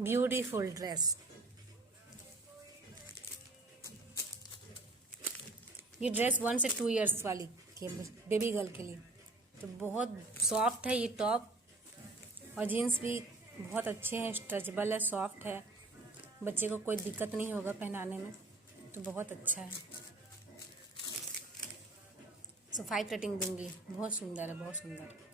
Beautiful dress. ये dress 1 से 2 years वाली के बेबी गर्ल के लिए, तो बहुत सॉफ्ट है ये टॉप, और जीन्स भी बहुत अच्छे हैं, स्ट्रेचेबल है, सॉफ्ट है, बच्चे को कोई दिक्कत नहीं होगा पहनाने में, तो बहुत अच्छा है। सो 5 रेटिंग दूंगी, बहुत सुंदर है, बहुत सुंदर।